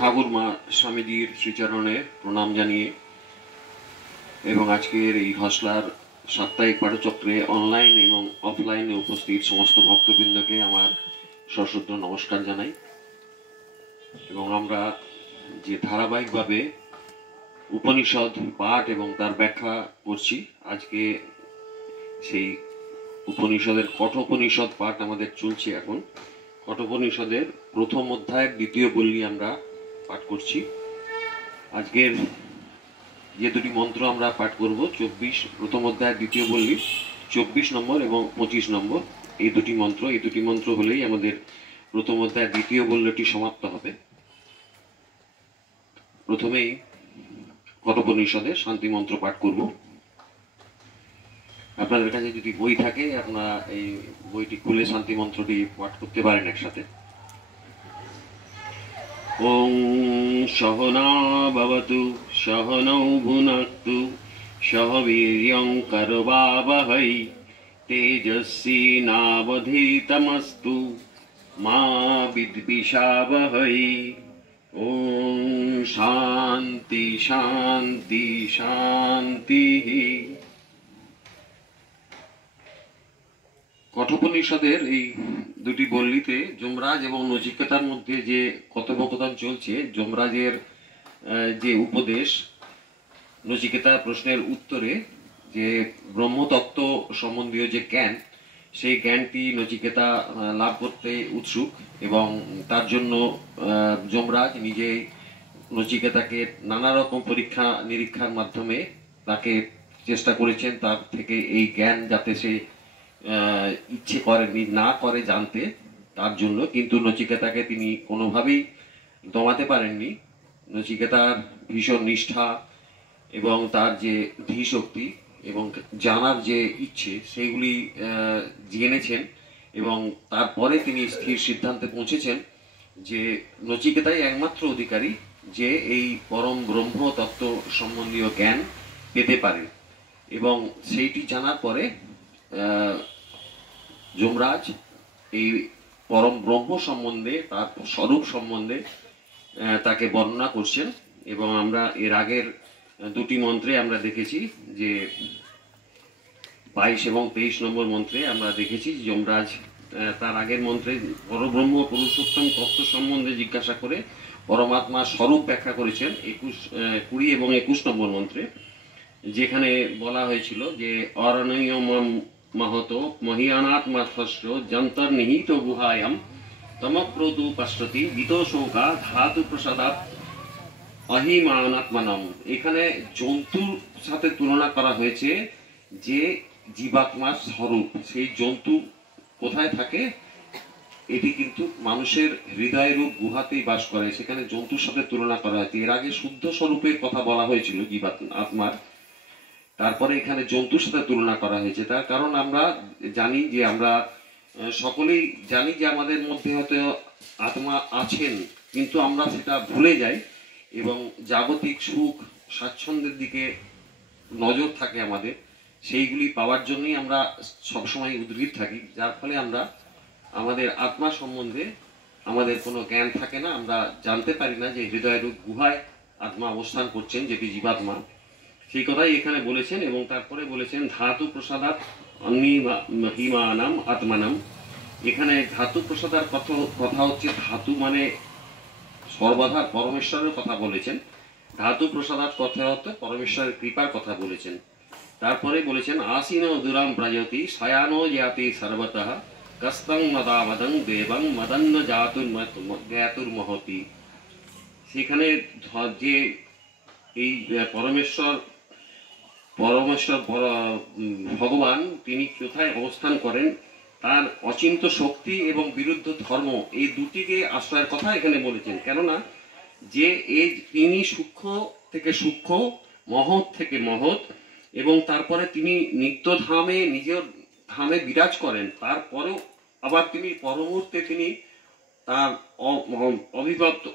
ঠাকুর মা স্বামীজির শ্রীচরণে প্রণাম জানিয়ে এবং আজকের এই হসলার সাপ্তাহিক পাঠচক্রে অনলাইন এবং অফলাইনে উপস্থিত সমস্ত ভক্তবৃন্দকে আমার সশ্রদ্ধ নমস্কার জানাই। এবং আমরা যে ধারাবাহিকভাবে উপনিষদ পাঠ এবং তার ব্যাখ্যা করছি, আজকে সেই উপনিষদের কঠোপনিষদ পাঠ আমাদের চলছে। এখন কঠোপনিষদের প্রথম অধ্যায়ের দ্বিতীয় বল্লী আমরা পাঠ করছি। আজকের যে দুটি মন্ত্র আমরা পাঠ করব, 24 প্রথম অধ্যায়ের দ্বিতীয় বল্লী 24 নম্বর এবং 25 নম্বর, এই দুটি মন্ত্র হলেই আমাদের প্রথম অধ্যায়ের দ্বিতীয় বল্লীটি সমাপ্ত হবে। প্রথমেই কঠোপনিষদের শান্তি মন্ত্র পাঠ করব। আপনাদের কাছে যদি বই থাকে, আপনারা এই বইটি খুলে শান্তি মন্ত্রটি পাঠ করতে পারেন একসাথে। ওং সহনা ভবতু সহনৌ ভুনক্তু সহ বীর্যং করবাবহৈ তেজস্বী নাবধীতমস্তু মা বিদ্বিষাবহৈ। ওং শান্তি শান্তি শান্তি। কঠোপনিষদের এই দুটি বল্লীতে যমরাজ এবং নচিকেতার মধ্যে যে কথোপকথন চলছে, যমরাজের যে উপদেশ, নচিকেতা প্রশ্নের উত্তরে যে ব্রহ্মতত্ত্ব সম্বন্ধীয় যে জ্ঞান, সেই জ্ঞানটি নচিকেতা লাভ করতে উৎসুক এবং তার জন্য যমরাজ নিজে নচিকেতাকে নানা রকম পরীক্ষা নিরীক্ষার মাধ্যমে তাকে চেষ্টা করেছেন তার থেকে এই জ্ঞান যাতে সে ইচ্ছে করেনি না করে জানতে, তার জন্য। কিন্তু নচিকেতাকে তিনি কোনোভাবেই দমাতে পারেননি। নচিকেতার ভীষণ নিষ্ঠা এবং তার যে ধীশক্তি এবং জানার যে ইচ্ছে, সেগুলি জেনেছেন এবং তারপরে তিনি স্থির সিদ্ধান্তে পৌঁছেছেন যে নচিকেতাই একমাত্র অধিকারী যে এই পরম ব্রহ্ম তত্ত্ব সম্বন্ধীয় জ্ঞান পেতে পারে। এবং সেইটি জানার পরে যমরাজ এই পরম ব্রহ্ম সম্বন্ধে, তার স্বরূপ সম্বন্ধে তাকে বর্ণনা করছেন। এবং আমরা এর আগের দুটি মন্ত্রে আমরা দেখেছি যে 22 এবং 23 নম্বর মন্ত্রে আমরা দেখেছি যমরাজ তার আগের মন্ত্রে পরব্রহ্ম পুরুষোত্তম তত্ত্ব সম্বন্ধে জিজ্ঞাসা করে পরমাত্মার স্বরূপ ব্যাখ্যা করেছেন 20 এবং 21 নম্বর মন্ত্রে, যেখানে বলা হয়েছিল যে অরণ্যম महतो महीयानात्मस्थ जंतर्निहित गुहायां तमप्रोतु पश्यति गीतशोका धातु प्रसादात অহিমানাত্মানম। এখানে জন্তুর সাথে তুলনা করা হয়েছে যে জীবাত্মার স্বরূপ, সেই জন্তু কোথায় থাকে? এটি কিন্তু মানুষের হৃদয় রূপ গুহাতেই বাস করে, সেখানে জন্তুর সাথে তুলনা করা হয়েছে। এর আগে শুদ্ধ স্বরূপের কথা বলা হয়েছিল জীবাত্মার, তারপরে এখানে জন্তুর সাথে তুলনা করা হয়েছে। তার কারণ আমরা জানি যে, আমরা সকলেই জানি যে আমাদের মধ্যে হয়তো আত্মা আছেন, কিন্তু আমরা সেটা ভুলে যাই এবং জাগতিক সুখ স্বাচ্ছন্দ্যের দিকে নজর থাকে আমাদের। সেইগুলি পাওয়ার জন্যই আমরা সবসময় উদ্গ্রীব থাকি, যার ফলে আমরা আমাদের আত্মা সম্বন্ধে আমাদের কোনো জ্ঞান থাকে না। আমরা জানতে পারি না যে হৃদয় রূপ গুহায় আত্মা অবস্থান করছেন, যেটি জীবাত্মা। সেই কথাই এখানে বলেছেন। এবং তারপরে বলেছেন ধাতু প্রসাদাত অনিহিমানাম আত্মানাম। এখানে ধাতু প্রসাদার কথা হচ্ছে, ধাতু মানে সর্বধার পরমেশ্বরের কথা বলেছেন। ধাতু প্রসাদাত কথা হচ্ছে পরমেশ্বরের কৃপার কথা বলেছেন। তারপরে বলেছেন আসীন দুরাম প্রজতি শয়ানো জাতি সর্বতঃ কস্তং মদাবদং দেবং মদন্ন জ্ঞাতুর মহতি। সেখানে যে এই পরমেশ্বর ভগবান তিনি কোথায় অবস্থান করেন, তার অচিন্ত শক্তি এবং বিরুদ্ধ ধর্ম, এই দুটিকে আশ্রয়ের কথা এখানে বলেছেন। কেননা যে তিনি সূক্ষ্ম থেকে সূক্ষ্ম, মহৎ থেকে মহৎ, এবং তারপরে তিনি নিত্যধামে নিজের ধামে বিরাজ করেন, তারপরেও আবার তিনি পরমুহূর্তে তিনি তার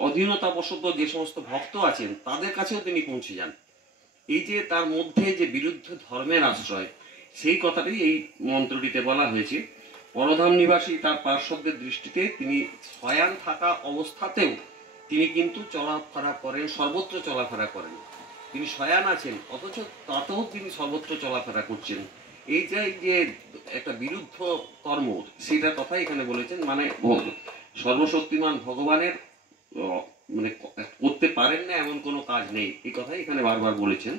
অধীনতাবশত যে সমস্ত ভক্ত আছেন তাদের কাছেও তিনি পৌঁছে যান। এই যে তার মধ্যে যে বিরুদ্ধ ধর্মের আশ্রয়, সেই কথাটি এই মন্ত্রটিতে বলা হয়েছে। পরধাম নিবাসী তার পার্শ্বদের দৃষ্টিতে তিনি শয়ান থাকা অবস্থাতেও তিনি কিন্তু চলাফেরা করেন, সর্বত্র চলাফেরা করেন। তিনি শয়ান আছেন, অথচ তাতেও তিনি সর্বত্র চলাফেরা করছেন। এই যে একটা বিরুদ্ধ কর্ম, সেটার কথা এখানে বলেছেন। মানে সর্বশক্তিমান ভগবানের মানে করতে পারেন না এমন কোনো কাজ নেই, এই কথাই এখানে বারবার বলেছেন।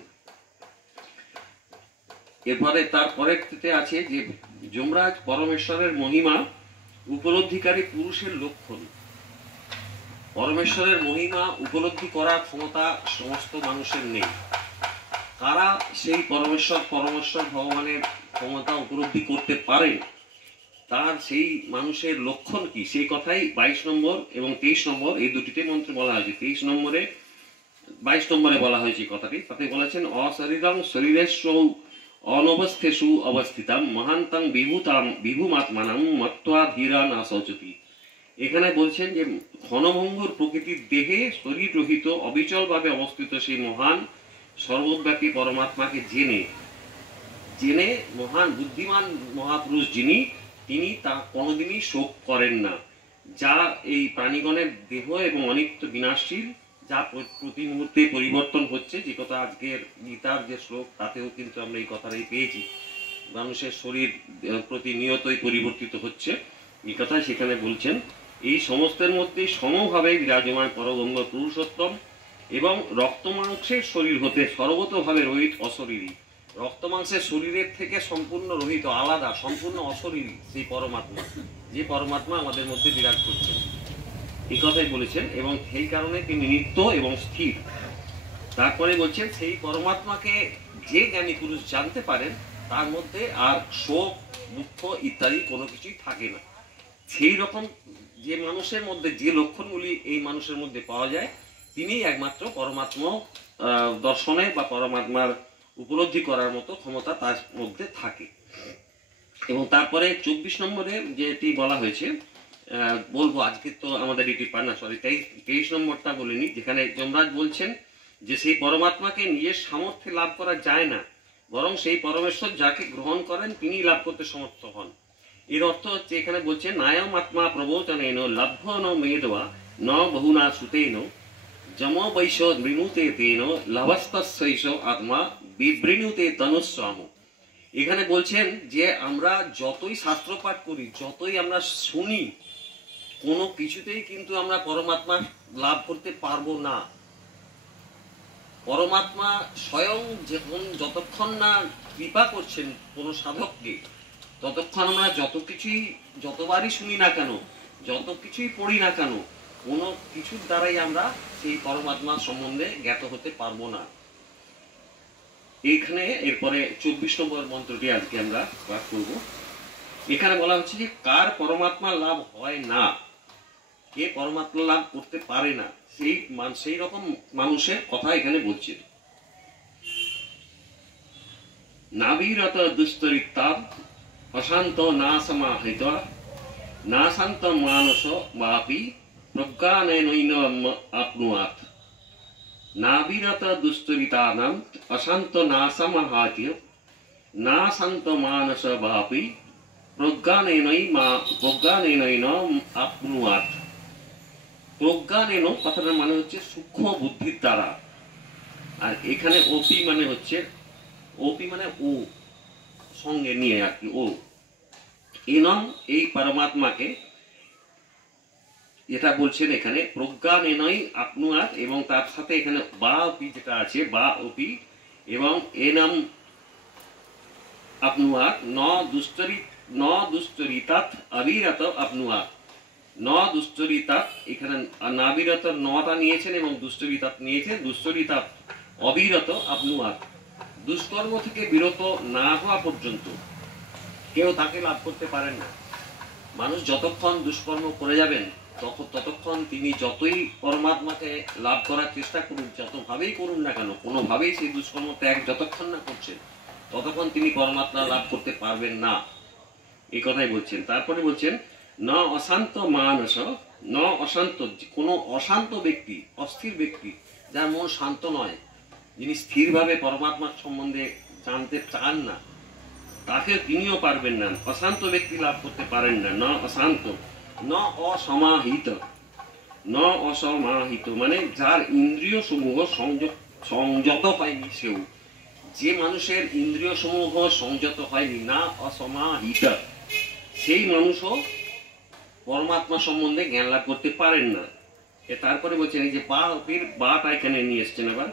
এরপরে তারপরে আছে যে যমরাজ পরমেশ্বরের মহিমা উপলব্ধিকারী পুরুষের লক্ষণ। পরমেশ্বরের মহিমা উপলব্ধি করার ক্ষমতা সমস্ত মানুষের নেই। কারা সেই পরমেশ্বর ভগবানের ক্ষমতা উপলব্ধি করতে পারেন, তার সেই মানুষের লক্ষণ কি, সেই কথাই 22 নম্বর এবং 23 নম্বর এই দুটিতে মন্ত্রে বলা হয়েছে। 23 নম্বরে 22 নম্বরে বলা হয়েছে কথাটি, তাতে বলেছেন অশরীরং শরীরেশ্বৌ অনবস্থেষু অবস্থিতাম মহান্তং বিভুমাত্মানাং মত্ত্বা ধীরা না শৌচতি। এখানে বলছেন যে ক্ষণভঙ্গুর প্রকৃতির দেহে শরীর রহিত অবিচলভাবে অবস্থিত সেই মহান সর্বব্যাপী পরমাত্মাকে জেনে মহান বুদ্ধিমান মহাপুরুষ যিনি, তিনি তা কোনোদিনই শোক করেন না। যা এই প্রাণীগণের দেহ এবং অনিত্য বিনাশশীল, যা প্রতি মুহূর্তে পরিবর্তন হচ্ছে, যে কথা আজকের গীতার যে শ্লোক তাতেও কিন্তু আমরা এই কথাটাই পেয়েছি, মানুষের শরীর প্রতিনিয়তই পরিবর্তিত হচ্ছে, এই কথাই সেখানে বলছেন। এই সমস্তের মধ্যে সমভাবে বিরাজমান পরব্রহ্ম পুরুষোত্তম এবং রক্তমাংসের শরীর হতে সর্বতভাবে রহিত অশরীরী। রক্তমাংসের শরীরের থেকে সম্পূর্ণ রহিত, আলাদা, সম্পূর্ণ অশরীরী সেই পরমাত্মা, যে পরমাত্মা আমাদের মধ্যে বিরাজ করছেন, এই কথাই বলেছেন। এবং সেই কারণে তিনি নিত্য এবং স্থির। তারপরে বলছেন সেই পরমাত্মাকে যে জ্ঞানী পুরুষ জানতে পারেন, তার মধ্যে আর শোক, দুঃখ ইত্যাদি কোনো কিছুই থাকে না। সেই রকম যে মানুষের মধ্যে যে লক্ষণগুলি এই মানুষের মধ্যে পাওয়া যায়, তিনি একমাত্র পরমাত্মা দর্শনে বা পরমাত্মার উপলব্ধি করার মতো ক্ষমতা তার মধ্যে থাকে। এবং তারপরে 24 নম্বরে যেটি বলা হয়েছে, বলবো আজকে তো আমাদের এটি পার না, সরি 23 নম্বরটা বলিনি, যেখানে যমরাজ বলছেন যে সেই পরমাত্মাকে নিজের সামর্থ্যে লাভ করা যায় না, বরং সেই পরমেশ্বর যাকে গ্রহণ করেন তিনি লাভ করতে সমর্থ হন। এর অর্থ হচ্ছে এখানে বলছে নায়ম আত্মা প্রবোচনেন লভ্য ন মেদবা ন বহুনা সুতেন যম বৈশ মৃণুতে তেন লভস্তস্যৈষ আত্মা বিবৃণুতে তনুস্বাম। এখানে বলছেন যে আমরা যতই শাস্ত্র পাঠ করি, যতই আমরা শুনি, কোনো কিছুতেই কিন্তু আমরা পরমাত্মা লাভ করতে পারবো না। পরমাত্মা স্বয়ং যতক্ষণ না কৃপা করছেন কোনো সাধককে, ততক্ষণ আমরা যতবারই শুনি না কেন, যত কিছুই পড়ি না কেন, কোনো কিছুর দ্বারাই আমরা সেই পরমাত্মা সম্বন্ধে জ্ঞাত হতে পারবো না। এখানে এরপরে 24 নম্বর মন্ত্রটি আজকে আমরা পাঠ করব। এখানে বলা হচ্ছে যে কার পরমাত্মা লাভ হয় না, কে পরমাত্মা লাভ করতে পারে না, সেই রকম মানুষের কথা এখানে বলছেন। নাবিরত দুস্তরিতাব অশান্ত না সমাহিত না শান্ত মানস বাপি প্রজ্ঞানেন আপনুয়াত। নাবিরত দুস্তরিতানাম অশান্ত না সমাহিত না শান্ত মানস বাপি প্রজ্ঞানেন আপনুয়াত। প্রজ্ঞানেন কথাটার মানে হচ্ছে সূক্ষ্ম বুদ্ধির দ্বারা, আর এখানে ওপি মানে হচ্ছে, ওপি মানে ও সঙ্গে নিয়ে আর কি, ও এনম এই পরমাত্মাকে, যেটা বলছেন এখানে প্রজ্ঞানেনই আপনুয়াত, এবং তার সাথে এখানে বা ওপি যেটা আছে, বা ওপি এবং এনম আপনুয়াত ন দুশ্চরিতাৎ অবিরত আপনুয়াত। ন দুশ্চরিতাৎ, এখানে নাবিরত নটা নিয়েছেন এবং দুশ্চরিতাৎ নিয়েছেন। দুশ্চরিতাৎ অবিরত আপনুয়াত, দুষ্কর্ম থেকে বিরত না হওয়া পর্যন্ত কেউ তাকে লাভ করতে পারেন না। মানুষ যতক্ষণ দুষ্কর্ম করে যাবেন, ততক্ষণ তিনি যতই পরমাত্মাকে লাভ করার চেষ্টা করুন, যতভাবেই করুন না কেন, কোনোভাবেই সেই দুষ্কর্ম ত্যাগ যতক্ষণ না করছেন, ততক্ষণ তিনি পরমাত্মা লাভ করতে পারবেন না, এই কথাই বলছেন। তারপরে বলছেন ন অশান্ত মানস, ন অশান্ত, কোনো অশান্ত ব্যক্তি, অস্থির ব্যক্তি, যার মন শান্ত নয়, যিনি স্থিরভাবে পরমাত্মার সম্বন্ধে জানতে চান না, তাকে তিনিও পারবেন না। অশান্ত ব্যক্তি লাভ করতে পারেন না। ন অশান্ত, ন অসমাহিত, ন অসমাহিত মানে যার ইন্দ্রিয় সমূহ সংযত হয়নি সেও, যে মানুষের ইন্দ্রিয় সমূহ সংযত হয়নি, না অসমাহিত, সেই মানুষও পরমাত্মা সম্বন্ধে জ্ঞান লাভ করতে পারেন না। তারপরে বলছেন এই যে বা, বাটা এখানে নিয়ে এসছেন আবার,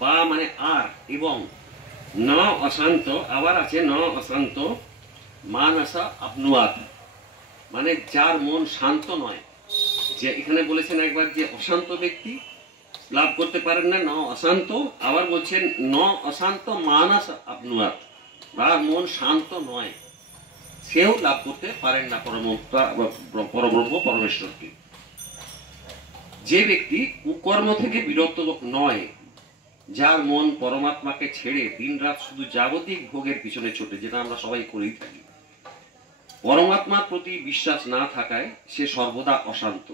বা মানে আর, এবং ন অশান্ত, আবার আছে ন অশান্ত মানসা আপনুয়াত, মানে যার মন শান্ত নয়। যে এখানে বলেছেন একবার যে অশান্ত ব্যক্তি লাভ করতে পারেন না, ন অশান্ত, আবার বলছেন ন অশান্ত মানস আপনুয়াত, যার মন শান্ত নয় সেও লাভ করতে পারেন না পরব্রহ্ম পরমেশ্বরকে। যে ব্যক্তি কুকর্ম থেকে বিরত নয়, যার মন পরমাত্মাকে ছেড়ে দিনরাত শুধু জাগতিক ভোগের পিছনে ছোটে, যেটা আমরা সবাই করেই থাকি, পরমাত্মার প্রতি বিশ্বাস না থাকায় সে সর্বদা অশান্ত।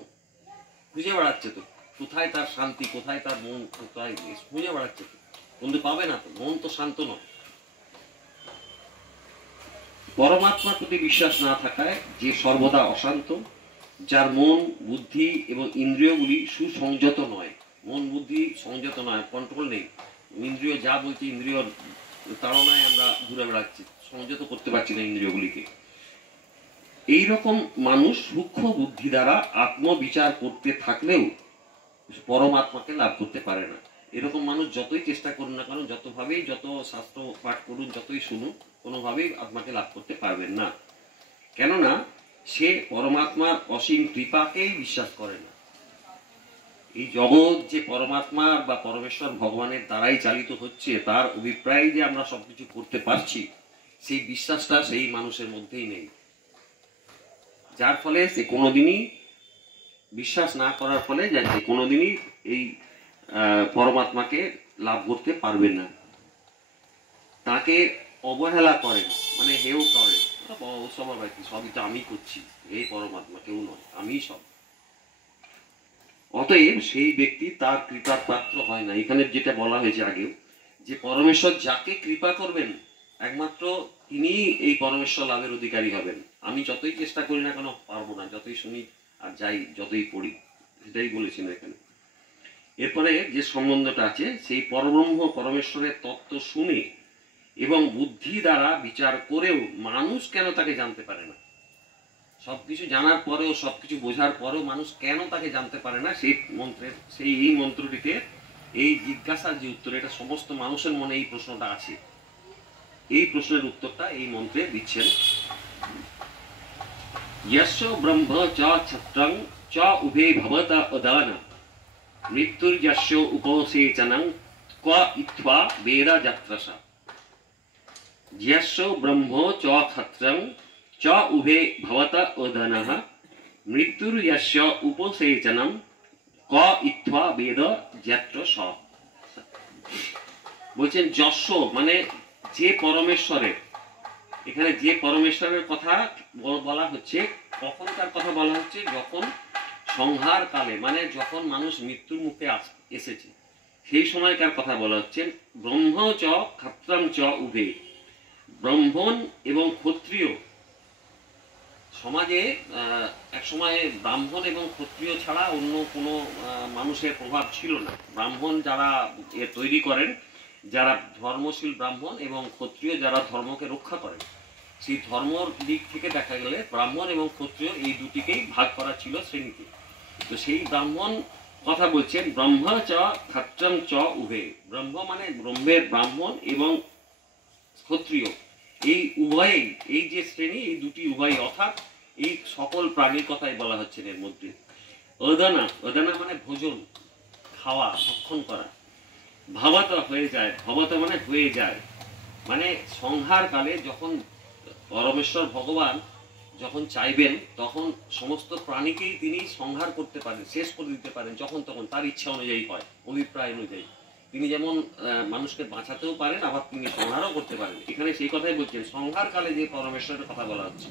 খুঁজে বেড়াচ্ছে তো কোথায় তার শান্তি, কোথায় তার মন, কোথায় খুঁজে বেড়াচ্ছে তো, কিন্তু পাবে না তো, মন তো শান্ত নয়। পরমাত্মার প্রতি বিশ্বাস না থাকায় যে সর্বদা অশান্ত, যার মন বুদ্ধি এবং ইন্দ্রিয়গুলি সুসংযত নয়, মন বুদ্ধি সংযত নয়, কন্ট্রোল নেই, ইন্দ্রিয় যা বলছে ইন্দ্রিয় তাড়নায় আমরা ঘুরে বেড়াচ্ছি, সংযত করতে পারছি না ইন্দ্রিয়গুলিকে। এইরকম মানুষ সূক্ষ্ম বুদ্ধি দ্বারা আত্মবিচার করতে থাকলেও পরমাত্মাকে লাভ করতে পারে না। এরকম মানুষ যতই চেষ্টা করুন না কারণ, যতভাবেই যত শাস্ত্র পাঠ করুন, যতই শুনুন, কোনোভাবেই আত্মাকে লাভ করতে পারবেন না। কেননা সে পরমাত্মার অসীম কৃপাকেই বিশ্বাস করে না। এই জগৎ যে পরমাত্মা বা পরমেশ্বর ভগবানের দ্বারাই চালিত হচ্ছে, তার অভিপ্রায় যে আমরা সবকিছু করতে পারছি, সেই বিশ্বাসটা সেই মানুষের মধ্যেই নেই। যার ফলে সে কোনোদিনই বিশ্বাস না করার ফলে সে কোনোদিনই এই পরমাত্মাকে লাভ করতে পারবে না। তাকে অবহেলা করেন, মানে হেও করেন, সবার বাড়িতে সবই তো আমি করছি, এই পরমাত্মা কেউ নয়, আমি সব। অতএব সেই ব্যক্তি তার কৃপার পাত্র হয় না। এখানে যেটা বলা হয়েছে আগেও, যে পরমেশ্বর যাকে কৃপা করবেন একমাত্র তিনি এই পরমেশ্বর লাভের অধিকারী হবেন। আমি যতই চেষ্টা করি না কেন পারবো না, যতই শুনি আর যাই, যতই পড়ি, সেটাই বলেছেন এখানে। এরপরে যে সম্বন্ধটা আছে, সেই পরব্রহ্ম পরমেশ্বরের তত্ত্ব শুনে এবং বুদ্ধি দ্বারা বিচার করেও মানুষ কেন তাকে জানতে পারে না, সবকিছু জানার পরেও, সবকিছু বোঝার পরেও মানুষ কেন তাকে জানতে পারে না, সেই মন্ত্রের, এই মন্ত্রটিতে এই জিজ্ঞাসার যে উত্তর, এটা সমস্ত মানুষের মনে এই প্রশ্নটা আছে, এই প্রশ্নের উত্তরটা এই মন্ত্রে দিচ্ছেন। यस्य ब्रह्म च छत्रं च उभे भवत अदान मृत्युर्यस्य उपसेचनं क्व इत्थवा वेद जात्रसा। यस्य ब्रह्म च छत्रं च उभे भवत अदानः मृत्युर्यस्य उपसेचनं क्व इत्थवा वेद जात्रसा। বলছেন যশ্য মানে যে পরমেশ্বরের, এখানে যে পরমেশ্বরের কথা বলা হচ্ছে, কখন তার কথা বলা হচ্ছে, যখন সংহার কালে, মানে যখন মানুষ মৃত্যুর মুখে এসেছে, সেই সময়কার কথা বলা হচ্ছে। ব্রহ্ম চ ক্ষত্রম চ উভে, ব্রাহ্মণ এবং ক্ষত্রিয় সমাজে এক সময় ব্রাহ্মণ এবং ক্ষত্রিয় ছাড়া অন্য কোনো মানুষের প্রভাব ছিল না। ব্রাহ্মণ যারা তৈরি করেন, যারা ধর্মশীল ব্রাহ্মণ, এবং ক্ষত্রিয় যারা ধর্মকে রক্ষা করেন, সেই ধর্মর দিক থেকে দেখা গেলে ব্রাহ্মণ এবং ক্ষত্রিয় এই দুটিকেই ভাগ করা ছিল শ্রেণীতে। তো সেই ব্রাহ্মণ কথা বলছেন, ব্রহ্ম চ ক্ষত্রম চ উভে, ব্রহ্ম মানে ব্রহ্মের ব্রাহ্মণ এবং ক্ষত্রিয়, এই উভয়েই, এই যে শ্রেণী, এই দুটি উভয়, অর্থাৎ এই সকল প্রাণীর কথাই বলা হচ্ছে এর মধ্যে। অদানা, অদানা মানে ভোজন, খাওয়া, ভক্ষণ করা। ভবত হয়ে যায়, ভবত মানে হয়ে যায়, মানে সংহার কালে যখন পরমেশ্বর ভগবান যখন চাইবেন, তখন সমস্ত প্রাণীকেই তিনি সংহার করতে পারেন, শেষ করে দিতে পারেন, যখন তখন তার ইচ্ছা অনুযায়ী হয়, অভিপ্রায় অনুযায়ী। তিনি যেমন মানুষকে বাঁচাতেও পারেন, আবার তিনি সংহারও করতে পারেন। এখানে সেই কথাই বলছেন, সংহার কালে যে পরমেশ্বরের কথা বলা হচ্ছে,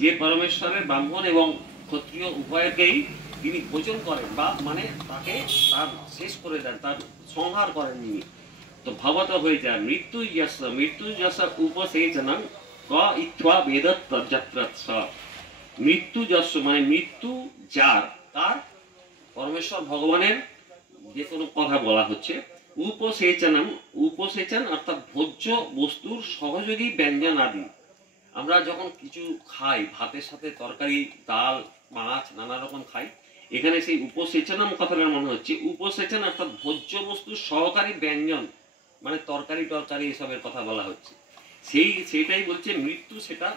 যে পরমেশ্বরের ব্রাহ্মণ এবং ক্ষত্রিয় উভয়কেই তিনি ভোজন করেন, বা মানে তাকে তার শেষ করে দেন, তার সংহার করেন তিনি। তো ভবত হয়ে যায় মৃত্যু যশ, মৃত্যু যশ উপসেচনং ক ইত্থা বেদত যাত্রাৎস। মৃত্যু যশ মানে মৃত্যু যার, তার পরমেশ্বর ভগবানের যে কোনো কথা বলা হচ্ছে, উপসেচন অর্থাৎ ভোজ্য বস্তুর সহযোগী ব্যঞ্জন আদি। আমরা যখন কিছু খাই, ভাতের সাথে তরকারি, ডাল, মাছ নানা রকম খাই, এখানে সেই উপসেচনম কথাটার মনে হচ্ছে উপসেচন অর্থাৎ ভোজ্য বস্তুর সহকারী ব্যঞ্জন, মানে তরকারি টরকারি এসবের কথা বলা হচ্ছে। সেটাই বলছে মৃত্যু, সেটা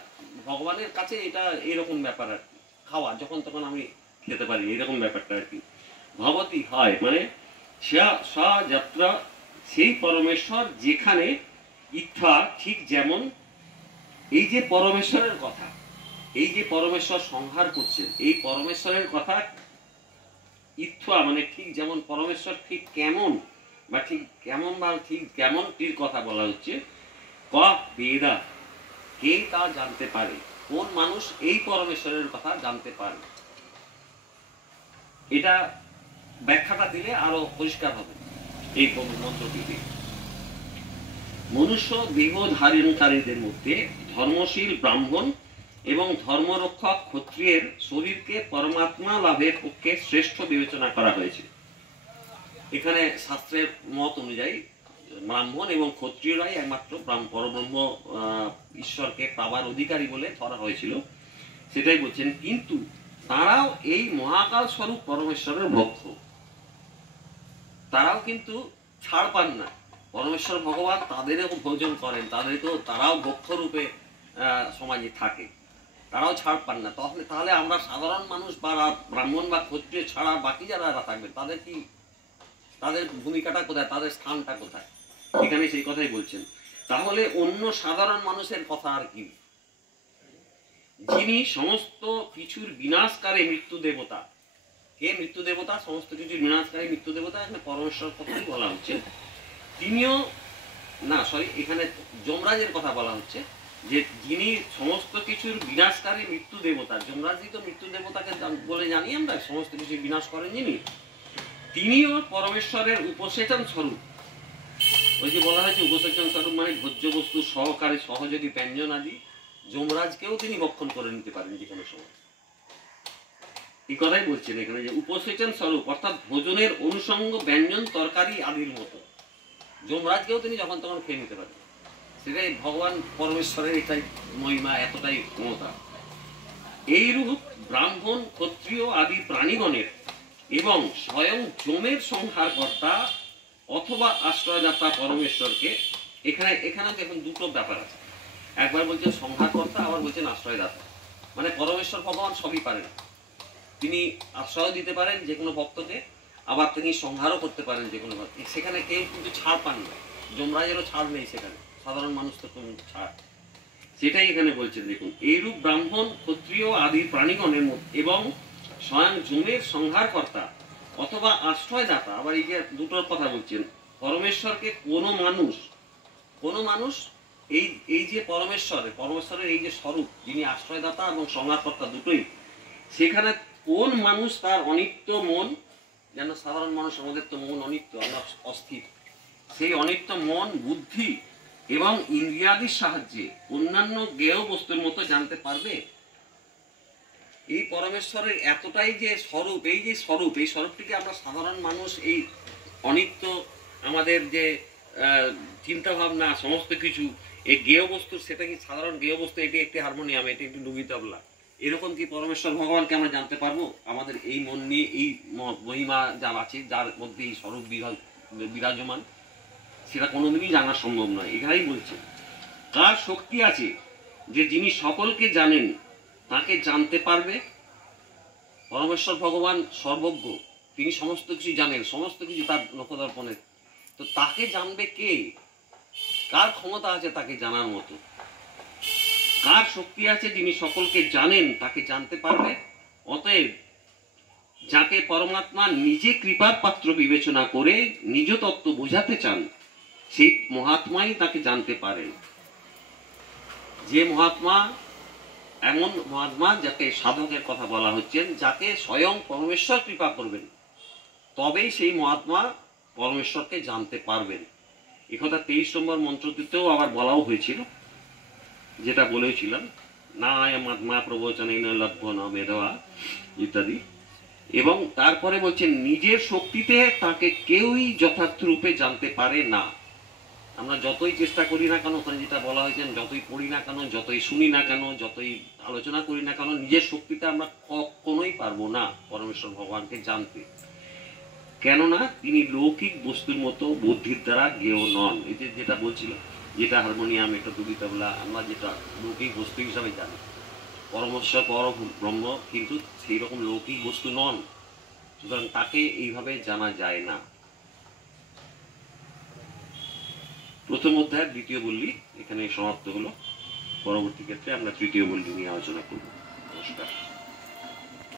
ভগবানের কাছে এটা এরকম ব্যাপার আর কি, খাওয়া যখন তখন আমি খেতে পারি এরকম ব্যাপারটা আর কি। ভবতি হয় মানে যাত্রা, সেই পরমেশ্বর যেখানে ইচ্ছা, ঠিক যেমন এই যে পরমেশ্বরের কথা, এই যে পরমেশ্বর সংহার করছেন, এই পরমেশ্বরের কথা ইচ্ছা মানে ঠিক যেমন পরমেশ্বর ঠিক কেমন বা ঠিক কেমনটির কথা বলা হচ্ছে। ক বেদা, কে তা জানতে পারে, কোন মানুষ এই পরমেশ্বরের কথা জানতে পারে। এটা ব্যাখ্যাটা দিলে আরো পরিষ্কার হবে এই মন্ত্রটিতে। মনুষ্য দেহ ধারণকারীদের মধ্যে ধর্মশীল ব্রাহ্মণ এবং ধর্মরক্ষক ক্ষত্রিয়ের শরীরকে পরমাত্মা লাভের পক্ষে শ্রেষ্ঠ বিবেচনা করা হয়েছে। এখানে শাস্ত্রের মত অনুযায়ী ব্রাহ্মণ এবং ক্ষত্রিয়রাই একমাত্র পরব্রহ্ম ঈশ্বরকে পাওয়ার অধিকারী বলে ধরা হয়েছিল, সেটাই বলছেন। কিন্তু তারাও এই মহাকাল স্বরূপ পরমেশ্বরের ভক্ত, তারাও কিন্তু ছাড় পান না। পরমেশ্বর ভগবান তাদেরও ভোজন করেন, তারাও ভক্ত রূপে সমাজে থাকে, তারাও ছাড় পান না। তাহলে আমরা সাধারণ মানুষ বা ব্রাহ্মণ বা ক্ষত্রিয় ছাড়া বাকি যারা থাকবেন তাদের ভূমিকাটা কোথায়, তাদের স্থানটা কোথায়? এখানে সেই কথাই বলছেন। তাহলে অন্য সাধারণ মানুষের কথা আর কি? যিনি সমস্ত কিছুর বিনাশকারী মৃত্যু দেবতা। কে মৃত্যু দেবতা? সমস্ত কিছুর বিনাশকারী মৃত্যু দেবতা, এখানে পরমেশ্বর কথাই বলা হচ্ছে। তিনিও না, এখানে যমরাজের কথা বলা হচ্ছে, যে যিনি সমস্ত কিছুর বিনাশকারী মৃত্যু দেবতা। যমরাজই তো মৃত্যু দেবতাকে বলে জানি আমরা, সমস্ত কিছু বিনাশ করেন যিনি, তিনিও পরমেশ্বরের উপসেচন স্বরূপ। ওই যে বলা হয়েছে উপসেচন স্বরূপ মানে ভোজ্য বস্তু সহকারী সহযোগী ব্যঞ্জন আদি, যমরাজকেও তিনি ভক্ষণ করে নিতে পারেন যে কোনো সময়। এই কথাই বলছেন এখানে, যে উপসেচন স্বরূপ অর্থাৎ ভোজনের অনুষঙ্গ ব্যঞ্জন তরকারি আদির মতো যমরাজকেও তিনি যখন তখন খেয়ে নিতে পারেন। সেটাই ভগবান পরমেশ্বরের এটাই মহিমা, এতটাই ক্ষমতা। এইরূপ ব্রাহ্মণ ক্ষত্রিয় আদি প্রাণীগণের এবং স্বয়ং যমের সংহারকর্তা অথবা আশ্রয়দাতা পরমেশ্বরকে, এখানে দেখুন দুটো ব্যাপার আছে। একবার বলছেন সংহারকর্তা, আবার বলছেন আশ্রয়দাতা। মানে পরমেশ্বর ভগবান সবই পারেন, তিনি আশ্রয় দিতে পারেন যে কোনো ভক্তকে, আবার তিনি সংহারও করতে পারেন যে কোনো ভক্ত। সেখানে কেউ কিন্তু ছাড় পান না, যমরাজেরও ছাড় নেই সেখানে, সাধারণ মানুষ তো কোনো ছাড়, সেটাই এখানে বলছেন। দেখুন, এইরূপ ব্রাহ্মণ ক্ষত্রিয় আদি প্রাণীগণের মধ্যে এবং স্বয়ং যমের সংহারকর্তা অথবা আশ্রয়দাতা, আবার এই যে দুটোর কথা বলছেন, পরমেশ্বরকে কোনো মানুষ এই যে পরমেশ্বরের এই যে স্বরূপ, যিনি আশ্রয়দাতা এবং সংহারকর্তা দুটোই, সেখানে কোন মানুষ তার অনিত্য মন, যেন সাধারণ মানুষ আমাদের তো মন অনিত্য, আমরা অস্থির, সেই অনিত্য মন বুদ্ধি এবং ইন্দ্রিয়াদির সাহায্যে অন্যান্য জ্ঞেয় বস্তুর মতো জানতে পারবে। এই পরমেশ্বরের এতটাই যে স্বরূপ, এই স্বরূপটিকে আমরা সাধারণ মানুষ এই অনিত্য আমাদের যে চিন্তা ভাবনা সমস্ত কিছু এই জ্ঞেয় বস্তু, সেটা কি সাধারণ জ্ঞেয় বস্তু? এটি একটি হারমোনিয়াম, এটি একটি ডুগি তবলা, এরকম কি পরমেশ্বর ভগবানকে আমরা জানতে পারবো? আমাদের এই মন নিয়ে এই মহিমা যা আছে, যার মধ্যে এই স্বরূপ বিরাজমান, সেটা কোনোদিনই জানা সম্ভব নয়। এখানেই বলছে কার শক্তি আছে যে যিনি সকলকে জানেন তাকে জানতে পারবে। পরমেশ্বর ভগবান সর্বজ্ঞ, তিনি সমস্ত কিছু জানেন, সমস্ত কিছু তার নখদর্পণে, তো তাকে জানবে কে? কার ক্ষমতা আছে তাকে জানার মতো? কার শক্তি আছে যিনি সকলকে জানেন তাকে জানতে পারবে? অতএব যাকে পরমাত্মা নিজে কৃপার পাত্র বিবেচনা করে নিজ তত্ত্ব বোঝাতে চান, সেই মহাত্মাই তাকে জানতে পারেন। যে মহাত্মা, এমন মহাত্মা যাকে সাধকের কথা বলা হচ্ছেন, যাকে স্বয়ং পরমেশ্বর কৃপা করবেন, তবেই সেই মহাত্মা পরমেশ্বরকে জানতে পারবেন। একথা 23 নম্বর মন্ত্রটিতেও আবার বলাও হয়েছিল, যেটা বলেছিলাম, না আয়ামাত্মা প্রবচনেন লব্ধ ন মেধা ইত্যাদি। এবং তারপরে বলছেন নিজের শক্তিতে তাকে কেউই যথার্থ রূপে জানতে পারে না। আমরা যতই চেষ্টা করি না কেন, ওখানে যেটা বলা হয়েছে, যতই পড়ি না কেন, যতই শুনি না কেন, যতই আলোচনা করি না কেন, নিজের শক্তিতে আমরা কখনোই পারবো না পরমেশ্বর ভগবানকে জানতে। কেননা তিনি লৌকিক বস্তুর মতো বুদ্ধির দ্বারা জ্ঞেয় নন। এই যে যেটা বলছিল, যেটা হারমোনিয়াম, একটা দুটি তবলা, আমরা যেটা লৌকিক বস্তু হিসাবে জানি, পরমেশ্বর পর ব্রহ্ম কিন্তু সেই রকম লৌকিক বস্তু নন, সুতরাং তাকে এইভাবে জানা যায় না। প্রথম অধ্যায় দ্বিতীয় বল্লী এখানে সমাপ্ত হলো। পরবর্তী ক্ষেত্রে আমরা তৃতীয় বল্লী নিয়ে আলোচনা করব। নমস্কার।